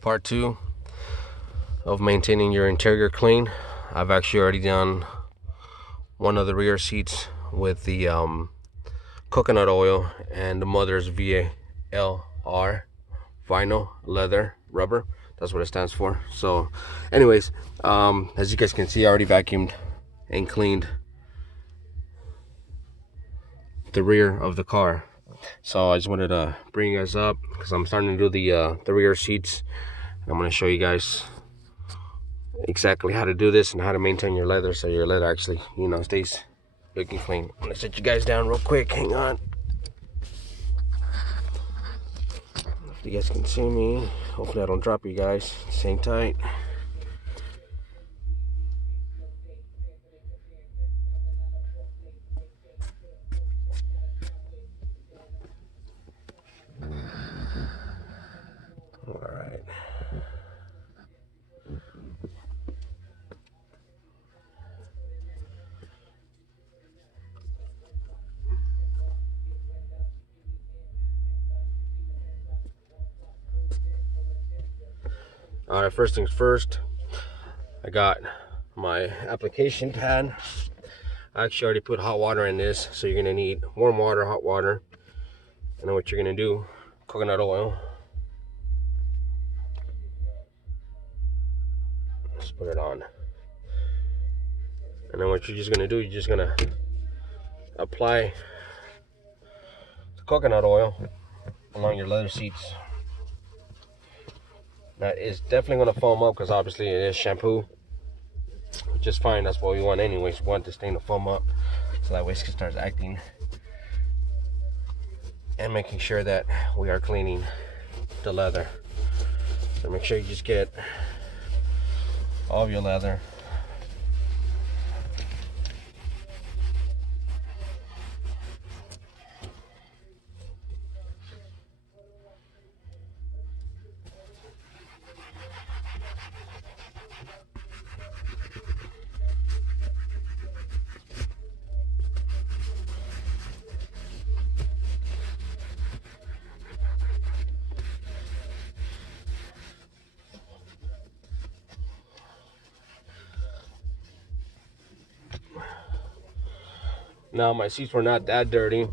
Part two of maintaining your interior clean. I've actually already done one of the rear seats with the coconut oil and the mother's VALR, vinyl leather rubber. That's what it stands for. So anyways, as you guys can see, I already vacuumed and cleaned the rear of the car. So I just wanted to bring you guys up because I'm starting to do the rear seats. I'm going to show you guys exactly how to do this and how to maintain your leather so your leather actually, stays looking clean. I'm going to set you guys down real quick. Hang on. If you guys can see me, hopefully I don't drop you guys. Hang tight. All right. All right, first things first, I got my application pad. I actually already put hot water in this, so you're gonna need warm water, hot water, and then what you're gonna do, coconut oil. Just put it on. And then what you're just gonna do, you're just gonna apply the coconut oil along your leather seats. Now it's definitely gonna foam up because obviously it is shampoo, which is fine. That's what we want anyways. We want this thing to foam up so that way it starts acting and making sure that we are cleaning the leather. So make sure you just get all of your leather. Now my seats were not that dirty.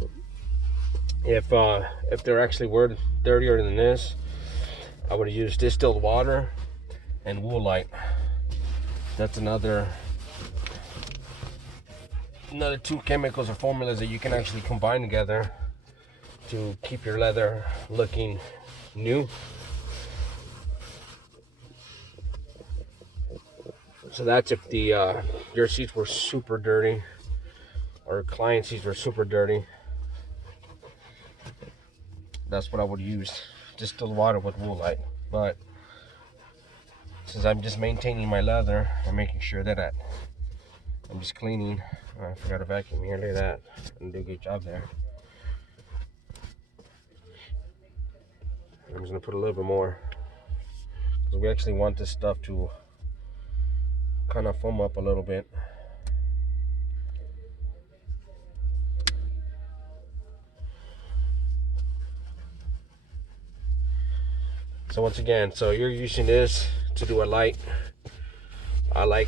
If there actually were dirtier than this, I would have used distilled water and Woolite. That's another two chemicals or formulas that you can actually combine together to keep your leather looking new. So that's if the your seats were super dirty or client seats were super dirty. That's what I would use, distilled water with Woolite. But since I'm just maintaining my leather, I'm making sure that I'm just cleaning. Oh, I forgot to vacuum here. Look at that. I did a good job there. I'm just gonna put a little bit more because we actually want this stuff to kind of foam up a little bit. So once again, so you're using this to do a light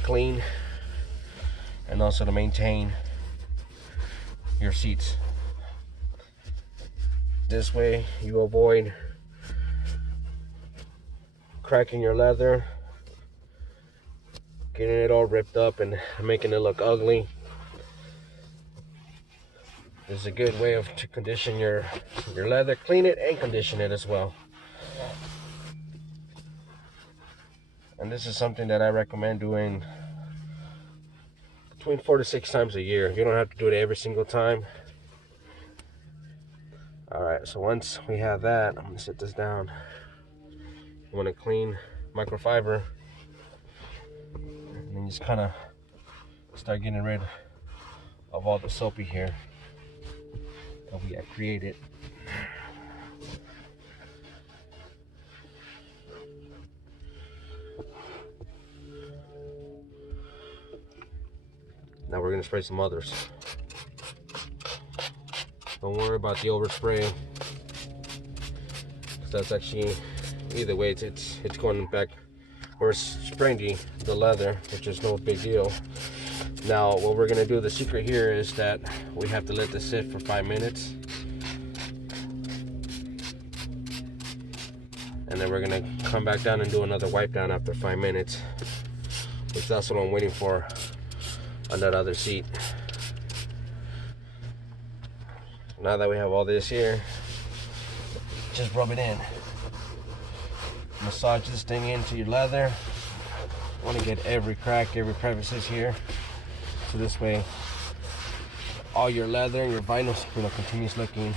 clean and also to maintain your seats. This way you avoid cracking your leather, getting it all ripped up and making it look ugly. This is a good way to condition your leather, clean it and condition it as well. And this is something that I recommend doing between 4 to 6 times a year. You don't have to do it every single time. All right, so once we have that, I'm gonna set this down. You want to clean microfiber and then just kind of start getting rid of all the soapy hair that we have created. Now we're gonna spray some others. Don't worry about the overspray, because that's actually either way, it's going back. We're spraying the leather, which is no big deal. Now, what we're gonna do, the secret here is that we have to let this sit for 5 minutes. And then we're gonna come back down and do another wipe down after 5 minutes, which that's what I'm waiting for on that other seat. Now that we have all this here, just rub it in. Massage this thing into your leather. I want to get every crack, every crevices here, so this way all your leather and your vinyl continues looking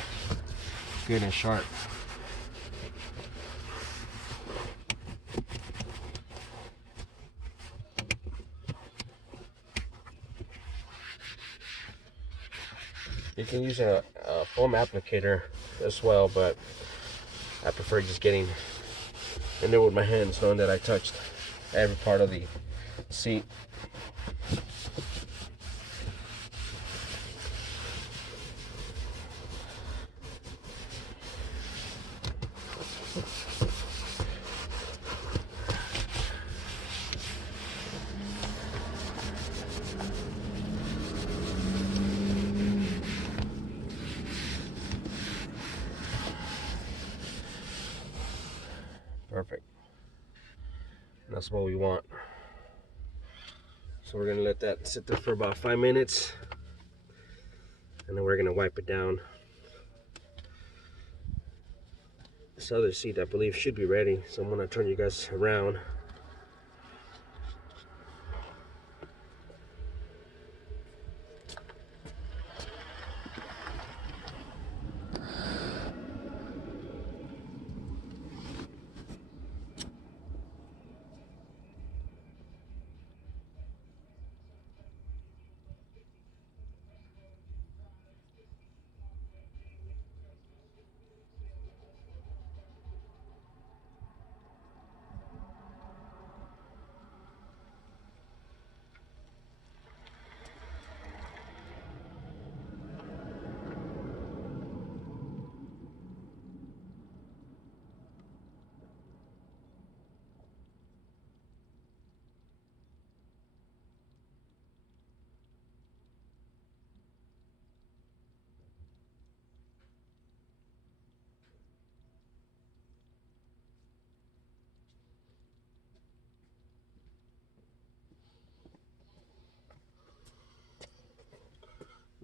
good and sharp. You can use a foam applicator as well, but I prefer just getting in there with my hands, knowing that I touched every part of the seat. Perfect. That's what we want. So we're gonna let that sit there for about 5 minutes, and then we're gonna wipe it down. This other seat, I believe, should be ready, so I'm gonna turn you guys around.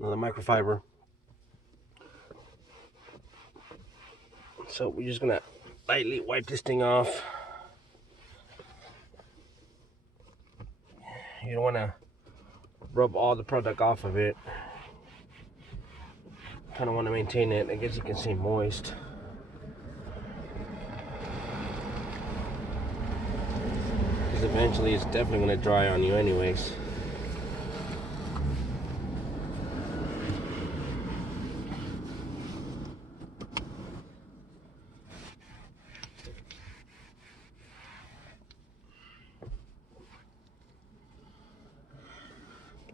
Another microfiber. So we're just gonna lightly wipe this thing off. You don't wanna rub all the product off of it. Kind of want to maintain it. I guess you can see moist. Because eventually it's definitely going to dry on you anyways.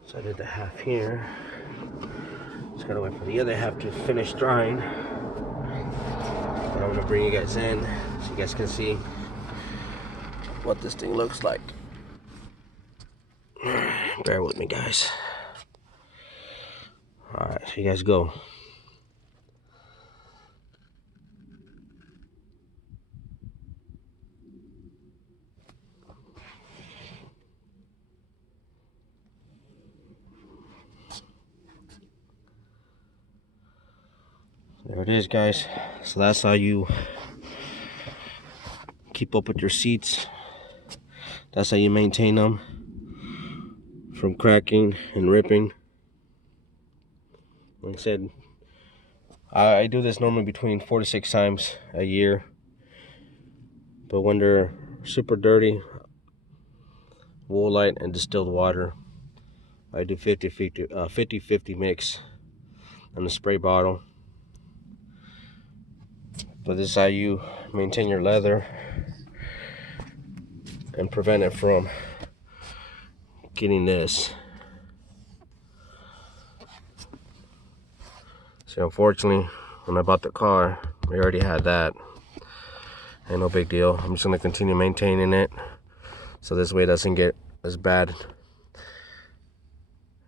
So I did the half here. Just gotta wait for the other half to finish drying. But I'm gonna bring you guys in so you guys can see what this thing looks like. Bear with me, guys. Alright, so you guys go. There it is, guys. So that's how you keep up with your seats. That's how you maintain them from cracking and ripping. Like I said, I do this normally between 4 to 6 times a year. But when they're super dirty, Woolite and distilled water, I do 50-50 mix in the spray bottle. But this is how you maintain your leather and prevent it from getting this. So unfortunately, when I bought the car, we already had that. Ain't no big deal. I'm just gonna continue maintaining it so this way it doesn't get as bad.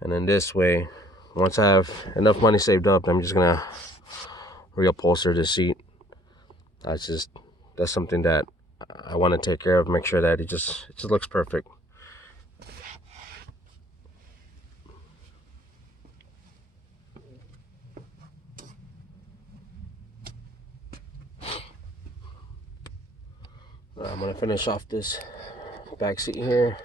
And then this way, once I have enough money saved up, I'm just gonna reupholster the seat. That's something that I want to take care of. Make sure that it just looks perfect. I'm gonna finish off this back seat here.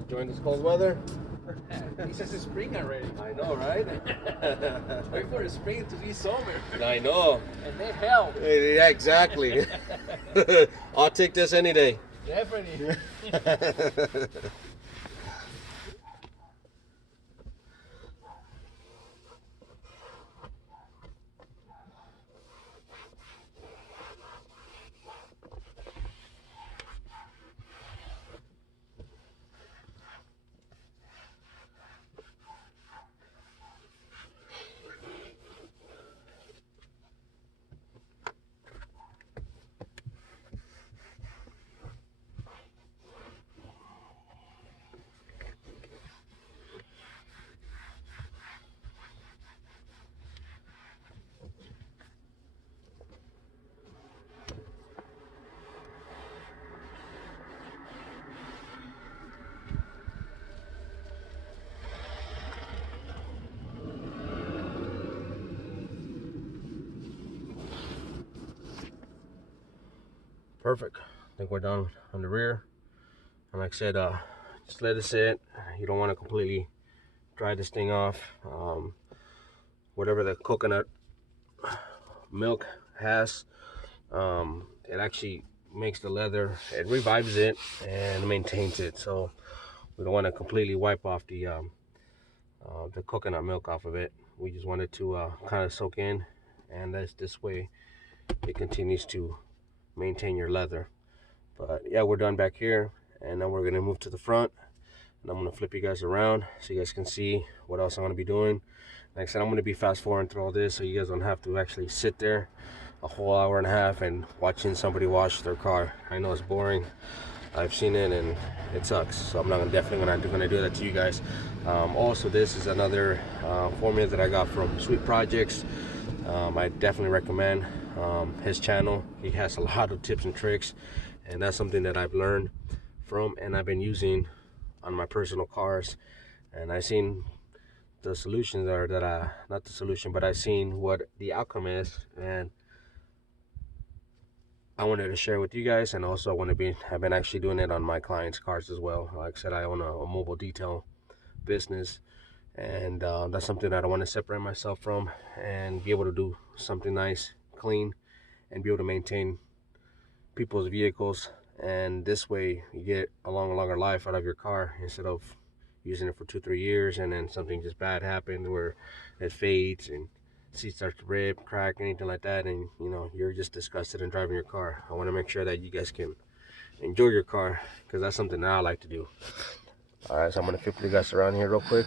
Enjoying this cold weather? He says it's spring already. I know, right? Wait for the spring to be summer. I know. And then hell. Yeah, exactly. I'll take this any day. Definitely. Perfect. I think we're done on the rear. And like I said, just let it sit. You don't want to completely dry this thing off. Whatever the coconut milk has, it actually makes the leather, it revives it and maintains it. So we don't want to completely wipe off the coconut milk off of it. We just want it to kind of soak in, and this way it continues to maintain your leather. But yeah, we're done back here, and now we're gonna move to the front, and I'm gonna flip you guys around so you guys can see what else I'm gonna be doing. Like I said, I'm gonna be fast forwarding through all this so you guys don't have to actually sit there a whole hour and a half and watching somebody wash their car. I know it's boring. I've seen it and it sucks, so I'm not definitely gonna do that to you guys. Also, this is another formula that I got from Sweet Projects. I definitely recommend his channel. He has a lot of tips and tricks, and that's something that I've learned from and I've been using on my personal cars. And I've seen the solutions are that not the solution, but I've seen what the outcome is, and I wanted to share with you guys. And also I've been actually doing it on my clients' cars as well. Like I said, I own a mobile detail business, and that's something that I want to separate myself from and be able to do something nice, clean, and be able to maintain people's vehicles. And this way you get a longer life out of your car instead of using it for 2-3 years and then something just bad happens where it fades and seat starts to rip, crack, anything like that, and you know you're just disgusted in driving your car. I want to make sure that you guys can enjoy your car, because that's something that I like to do. All right, so I'm gonna flip you guys around here real quick.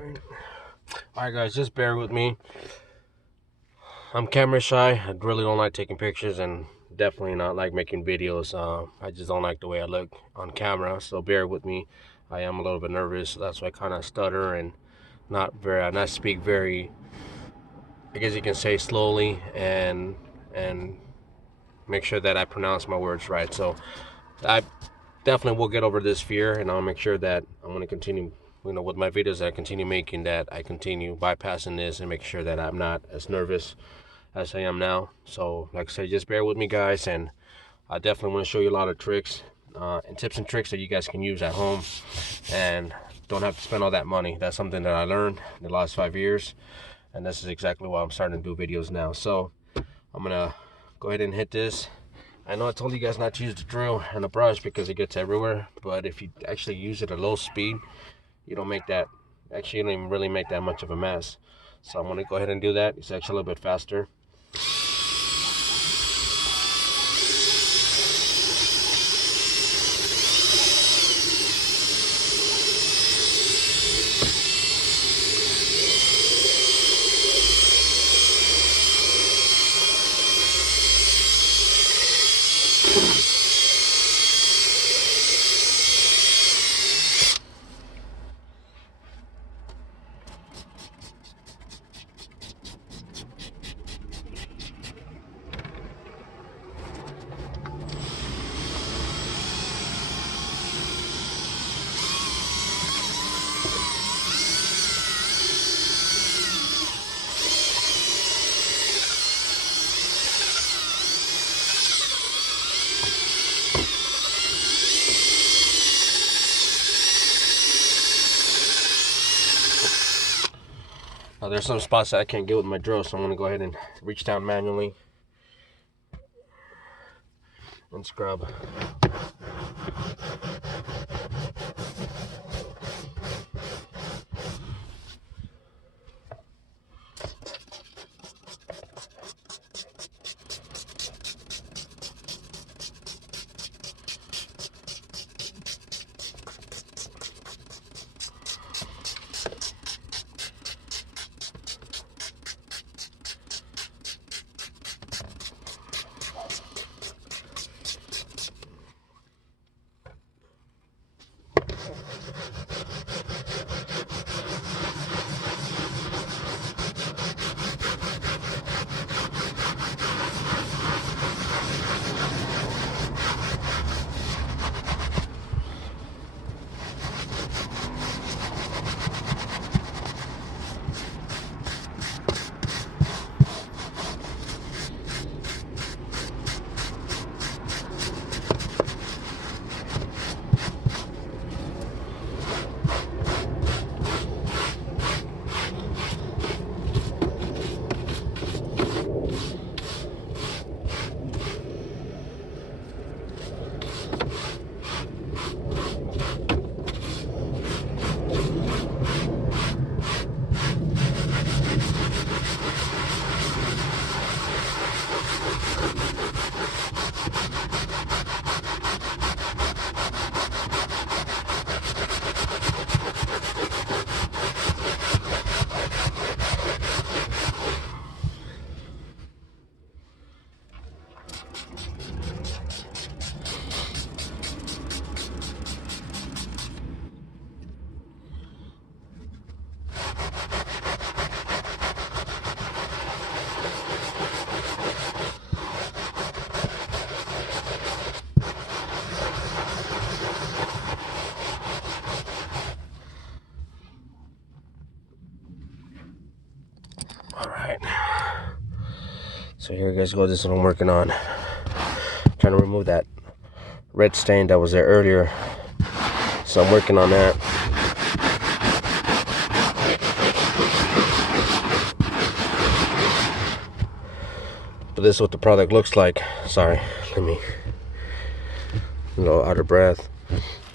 Alright guys, just bear with me. I'm camera shy. I really don't like taking pictures and definitely not like making videos. I just don't like the way I look on camera, so bear with me. I am a little bit nervous. That's why I kind of stutter and not speak very, I guess you can say, slowly, and make sure that I pronounce my words right. So I definitely will get over this fear, and I'll make sure that I'm going to continue, with my videos that I continue making, that I continue bypassing this and make sure that I'm not as nervous as I am now. So like I said, just bear with me guys, and I definitely want to show you a lot of tricks and tips and tricks that you guys can use at home and don't have to spend all that money. That's something that I learned in the last 5 years, and this is exactly why I'm starting to do videos now. So I'm gonna go ahead and hit this. I know I told you guys not to use the drill and the brush because it gets everywhere, but if you actually use it at low speed, you don't even really make that much of a mess. So I'm gonna go ahead and do that. It's actually a little bit faster. Now there's some spots that I can't get with my drill, so I'm going to go ahead and reach down manually and scrub. Alright, so here you guys go. This is what I'm working on. Trying to remove that red stain that was there earlier. So I'm working on that. But this is what the product looks like. Sorry, let me, a little out of breath.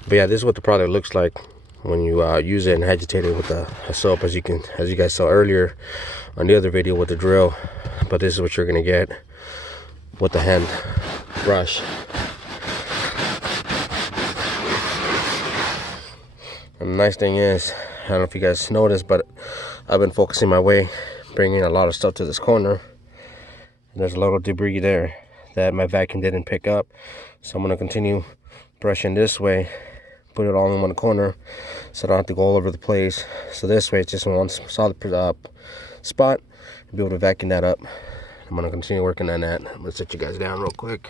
But yeah, this is what the product looks like when you use it and agitate it with the soap, as you guys saw earlier on the other video with the drill. But this is what you're gonna get with the hand brush. And the nice thing is, I don't know if you guys noticed, but I've been focusing my way, bringing a lot of stuff to this corner. And there's a little debris there that my vacuum didn't pick up. So I'm going to continue brushing this way, put it all in one corner so I don't have to go all over the place. So this way it's just in one solid spot, and be able to vacuum that up. I'm going to continue working on that. I'm going to sit you guys down real quick.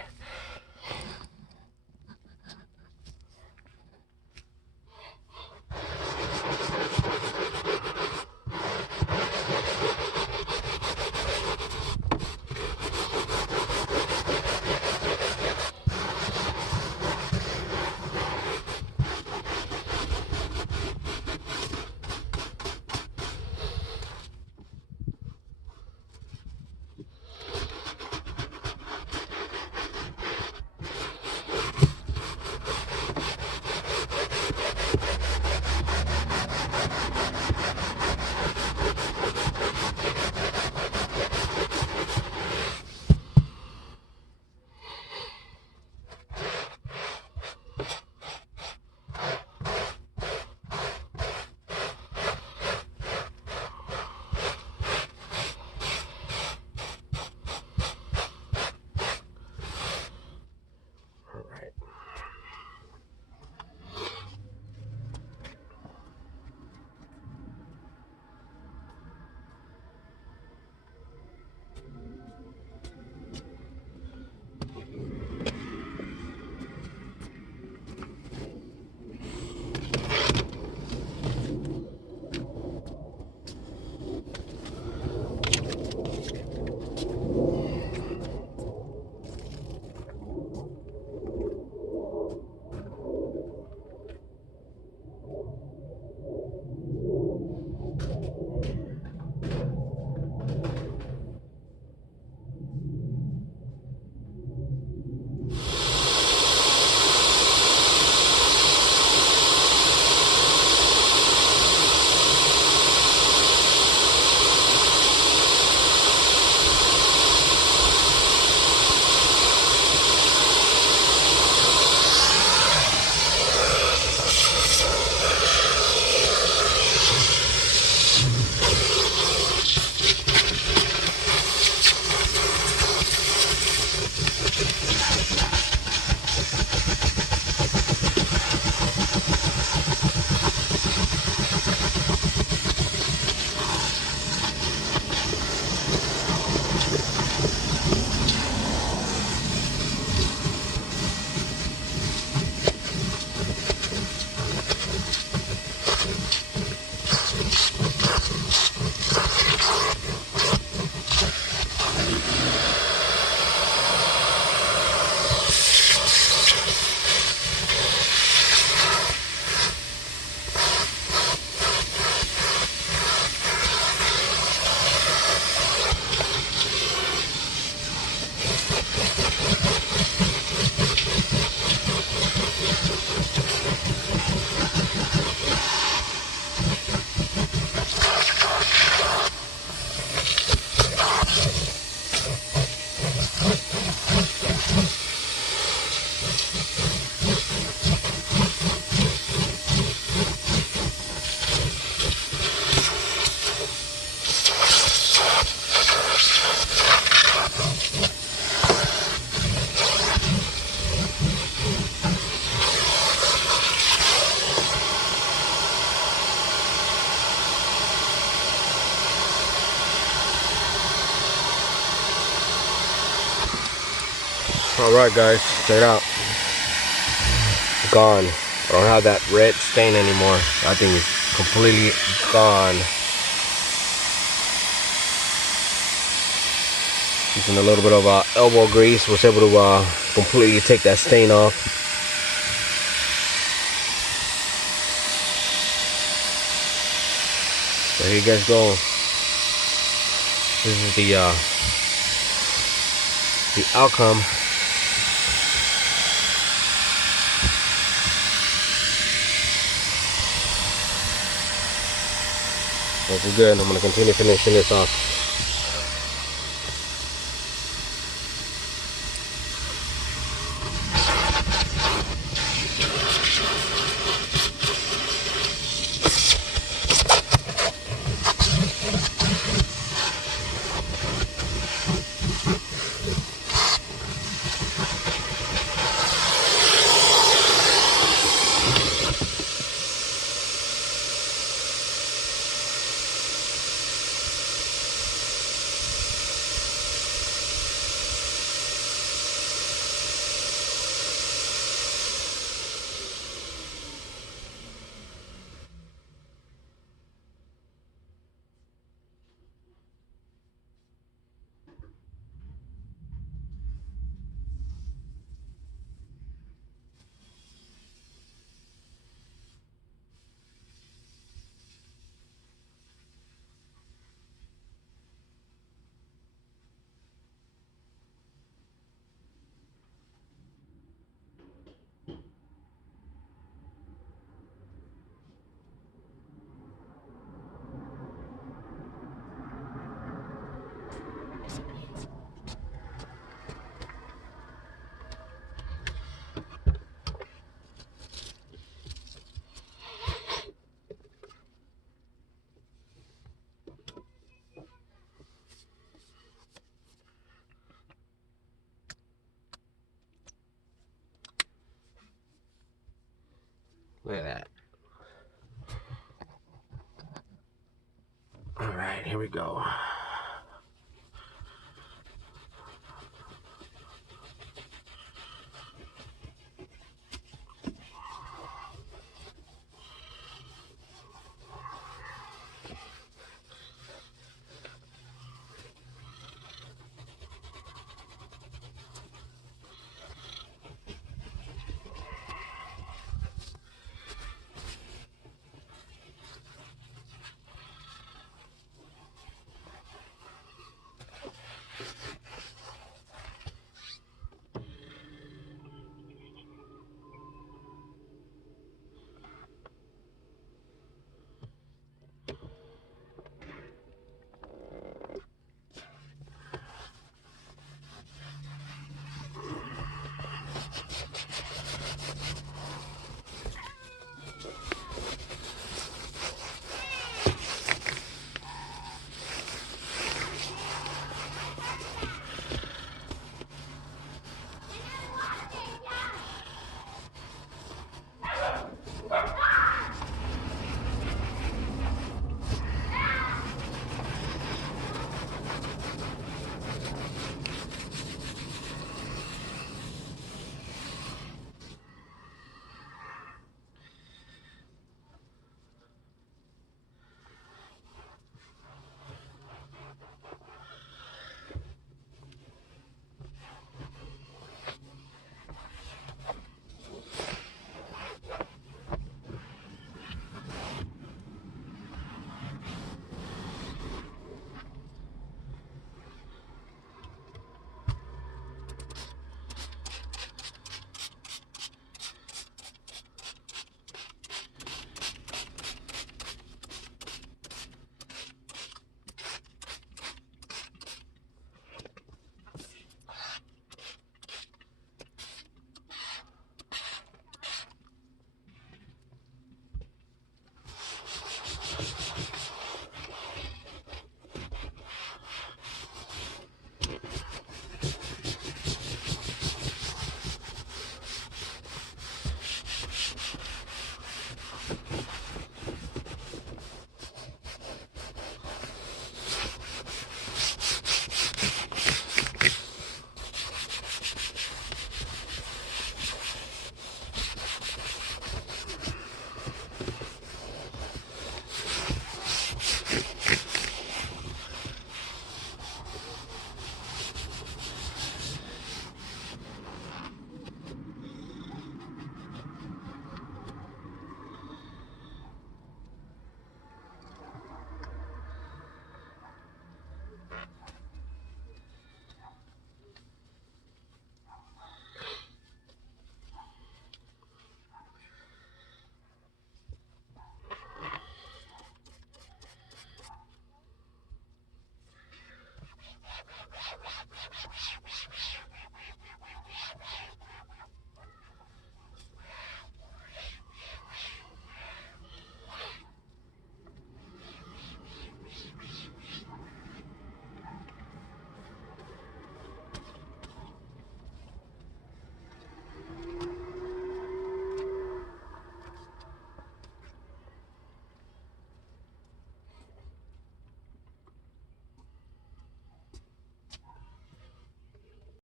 Alright guys, check it out. Gone. I don't have that red stain anymore. That thing is completely gone. Using a little bit of elbow grease was able to completely take that stain off. So here you guys go. This is the outcome. Looking good. I'm going to continue finishing this off. right, here we go.